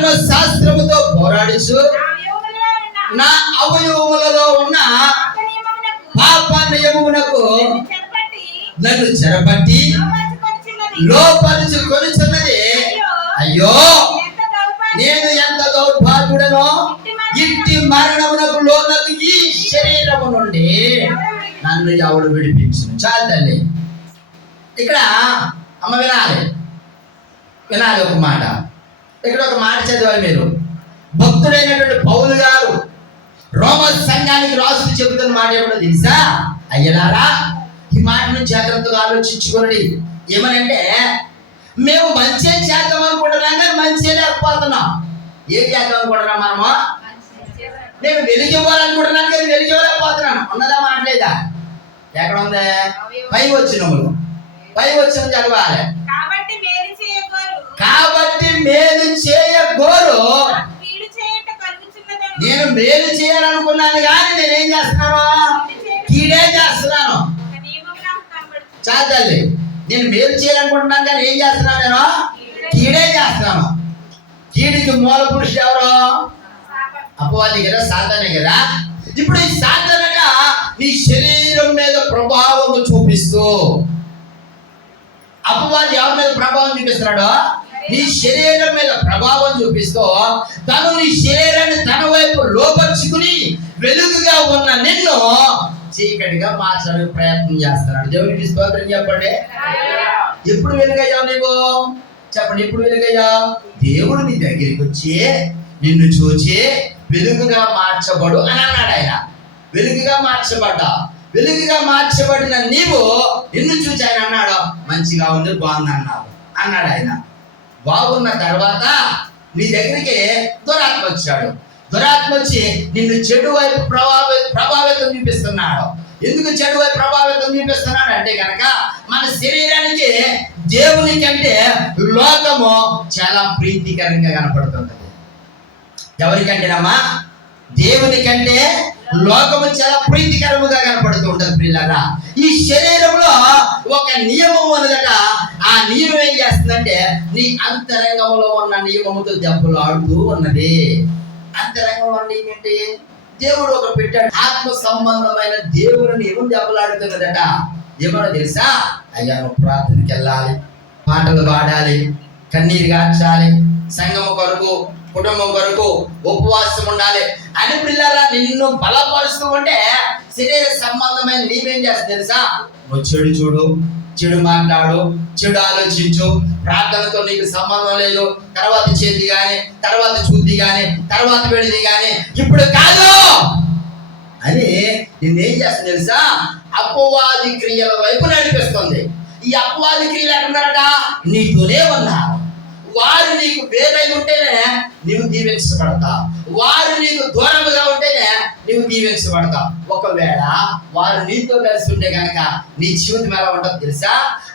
ధర్మశాస్త్రముతో పోరాడుచు నా అవయవములలో ఉన్న పాప నియమమునకు నన్ను చెరపట్టి నన్ను చెరపట్టి అయ్యో నేను ఎంత దౌర్భాగ్యుడనో ఇంటి మరణమునకు లోనకు ఈ శరీరము నుండి నన్ను ఎవడు విడిపించును. చాలు తల్లి. ఇక్కడ అమ్మ వినాలి. వినాలి ఒక మాట. ఇక్కడ ఒక మాట చదివాలి మీరు. భక్తుడైనటువంటి పౌలు గారు రోమ సంఘానికి రాసులు చెబుతున్న మాట ఏమిటో తెలుసా? అయ్యలారా ఈ మాటను జాగ్రత్తగా ఆలోచించుకోండి. ఏమనంటే మేము మంచి చేద్దాం అనుకుంటున్నాం కానీ మంచి లేకపోతున్నాం ఏం చేద్దాం అనుకుంటున్నాం మనము? నేను వెలుగు ఇవ్వాలనుకుంటున్నాను కానీ వెలుగు ఇవ్వలేకపోతున్నాను ఉన్నదా మాట్లేదా ఎక్కడ ఉంది? పై వచ్చినములు పై వచ్చిన చదవాలి. కాబట్టి మేలు చేయగోరు నేను మేలు చేయాలనుకున్నాను కానీ నేనేం చేస్తున్నాను? కీడే చేస్తున్నాను. చాలు తల్లి. నేను మేలు చేయాలనుకుంటున్నాను కానీ ఏం చేస్తున్నాను నేను? కీడే చేస్తున్నాను. కీడికి మూల పురుషుడు ఎవరు. అపవాది కదా సాతానే కదా. ఇప్పుడు ఈ సాతానగా నీ శరీరం మీద ప్రభావం చూపిస్తూ అపవాది ఎవరి మీద ప్రభావం చూపిస్తున్నాడు? నీ శరీరం మీద ప్రభావం చూపిస్తూ తను నీ శరీరాన్ని తన వైపు లోపరుచుకుని వెలుగుగా ఉన్న నిన్ను చీకటిగా మార్చడానికి ప్రయత్నం చేస్తున్నాడు. దేవునికి స్తోత్రం చెప్పండి. ఎప్పుడు వెలుగయ్యావు నీవు? చెప్పండి ఎప్పుడు వెలుగయ్యా దేవుడు నీ దగ్గరికి వచ్చి నిన్ను చూచి వెలుగుగా మార్చబడు అని అన్నాడు ఆయన. వెలుగుగా మార్చబడ్డా? వెలుగుగా మార్చబడిన నీవు నిన్ను చూచి ఆయన అన్నాడు మంచిగా ఉంది బాగుంది అన్నావు అన్నాడు ఆయన. బాగున్న తర్వాత నీ దగ్గరికి దురాత్మ వచ్చాడు. దురాత్మ వచ్చి నిన్ను చెడు వైపు ప్రభావి ప్రభావితం చూపిస్తున్నాడు. ఎందుకు చెడు వైపు ప్రభావితం చూపిస్తున్నాడు అంటే కనుక మన శరీరానికి దేవుని కంటే లోకము చాలా ప్రీతికరంగా కనపడుతుంది. ఎవరికంటేనమ్మా? దేవుని కంటే లోకము చాలా ప్రీతికరముగా కనపడుతూ ఉంటుంది పిల్లరా ఈ శరీరంలో ఒక నియమం ఉన్నదట ఆ నియమం ఏం చేస్తుందంటే నీ అంతరంగంలో ఉన్న నియమముతో దెబ్బలు ఆడుతూ ఉన్నది. అంతరంగంలో ఉన్న నియమం ఏంటి? దేవుడు ఒక పెట్టాడు. ఆత్మ సంబంధమైన దేవుడు నియమం దెబ్బలాడుతున్నదట ఏమన్నా తెలుసా? అయ్యా నువ్వు ప్రార్థనకి వెళ్ళాలి పాటలు పాడాలి కన్నీరు గార్చాలి సంఘము కొరకు కుటుంబం కొరకు ఉపవాసం ఉండాలి. అని పిల్లరా నిన్ను బలపరుస్తూ ఉంటే శరీర సంబంధమైన నీవేం చేస్తా తెలుసా? నువ్వు చెడు చూడు చెడు మాట్లాడు చెడు ఆలోచించు ప్రార్థనతో నీకు సంబంధం లేదు. తర్వాత చేతి గాని తర్వాత చూద్ది గాని తర్వాత పెడిది గాని ఇప్పుడు కాదు! అని నిన్నేం చేస్తా తెలుసా? అపవాది క్రియల వైపు నడిపిస్తుంది. ఈ అపవాది క్రియలు ఎక్కడున్నారట నీతోనే ఉన్నారు. వారు నీకు వేదై ఉంటేనే నీవు దీవించబడతా. వారు నీకు దూరముగా ఉంటేనే నీవు దీవించబడతా. ఒకవేళ వారు నీతో కలిసి ఉంటే కనుక నీ జీవితం ఎలా ఉంటుంది తెలుసా?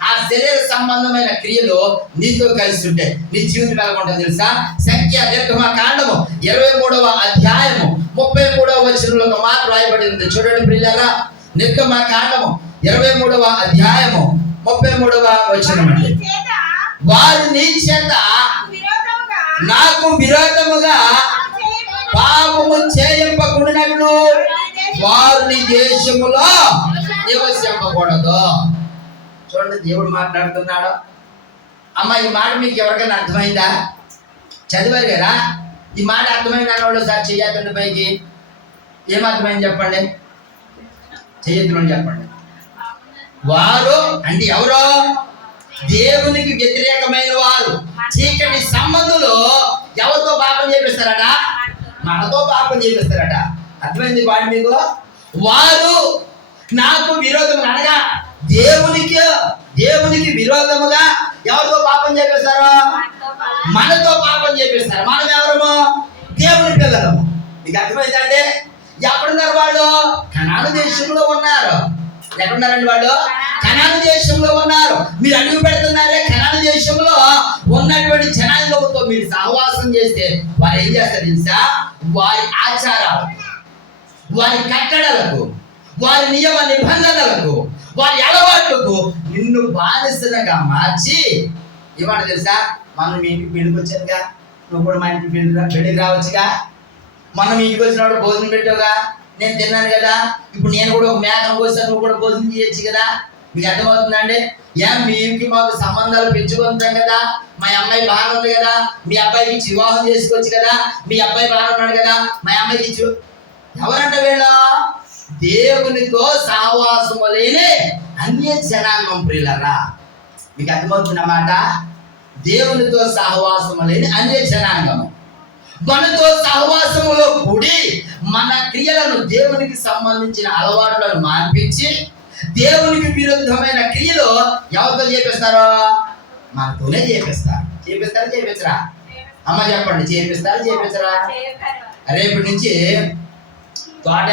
ఆ శరీర సంబంధమైన క్రియలు నీతో కలిసి ఉంటే నీ జీవితం ఎలా ఉంటుంది తెలుసా? సంఖ్య నిర్గమ కాండము ఇరవై మూడవ అధ్యాయము ముప్పై మూడవ వచనంలో మాత్రం మాట రాయబడింది చూడండి ప్రియులారా నిర్గమ కాండము ఇరవై మూడవ అధ్యాయము ముప్పై మూడవ వచనం అండి వారు నీ చేత నాకు విరోధముగా పాపము చేయింపకుండానట్లు వారు నీ దేశములో నివసింపకూడదు చూడండి దేవుడు మాట్లాడుతున్నాడు. అమ్మ ఈ మాట మీకు ఎవరికైనా అర్థమైందా? చదివారు కదా? ఈ మాట అర్థమైంది అన్నవాళ్ళు సార్ చెయ్యకండి పైకి. ఏం అర్థమైంది చెప్పండి? చెయ్యొద్దు చెప్పండి. వారు అంటే ఎవరో? దేవునికి వ్యతిరేకమైన వారు. చీకటి సంబంధులు ఎవరితో పాపం చేపిస్తారట? మనతో పాపం చేపిస్తారట. అర్థమైంది వాడి మీకు? వారు నాకు విరోధం అనగా దేవునికి దేవునికి విరోధముగా ఎవరితో పాపం చేపిస్తారు? మనతో పాపం చేపిస్తారు. మనం ఎవరము? దేవుని పిల్లలము. మీకు అర్థమైందండి? ఎక్కడున్నారు వాళ్ళు? కనాను దేశంలో ఉన్నారు. ఎక్కడున్నారండి వాళ్ళు? కనాను దేశంలో ఉన్నారు. మీరు అడుగు పెడుతున్నారే కనాను దేశంలో. ఉన్నటువంటి జనాంగంతో మీరు సహవాసం చేస్తే వారు ఏం చేస్తారు తెలుసా? వారి ఆచారాలు వారి కట్టడలకు వారి నియమ నిబంధనలకు వారి అలవాట్లకు నిన్ను బానిసలుగా మార్చి ఇవాళ తెలుసా? మనం మీ ఇంటికి పెళ్ళికి వచ్చానుగా. నువ్వు కూడా మా ఇంటికి పెళ్ళి పెళ్ళికి రావచ్చుగా. మనం ఇంటికి వచ్చినప్పుడు భోజనం పెట్టావుగా. నేను తిన్నాను కదా ఇప్పుడు నేను కూడా ఒక మేకను కోసాను నువ్వు కూడా భోజనం చేయొచ్చు కదా. మీకు అర్థమవుతుందండి ఏం మీకు మాకు సంబంధాలు పెంచుకుంటాం కదా. మా అమ్మాయి బాగుంది కదా. మీ అబ్బాయికి ఇచ్చి వివాహం చేసుకోవచ్చు కదా. మీ అబ్బాయి బాగున్నాడు కదా. మా అమ్మాయికి ఇచ్చి ఎవరంట వీళ్ళ? దేవునితో సహవాసము లేని అన్య జనాంగం ప్రియులరా. మీకు అర్థమవుతున్నమాట దేవునితో సహవాసము లేని అన్య జనాంగము. మనతో సహవాసములో కూడి మన క్రియలను దేవునికి సంబంధించిన అలవాట్లను మాన్పించి దేవునికి విరుద్ధమైన క్రియలు ఎవరితో చేపిస్తారో? మనతోనే చేపిస్తారు. చేపిస్తారా చేపించరా? అమ్మ చెప్పండి చేపిస్తారా చేపించరా? రేపటి నుంచి తోట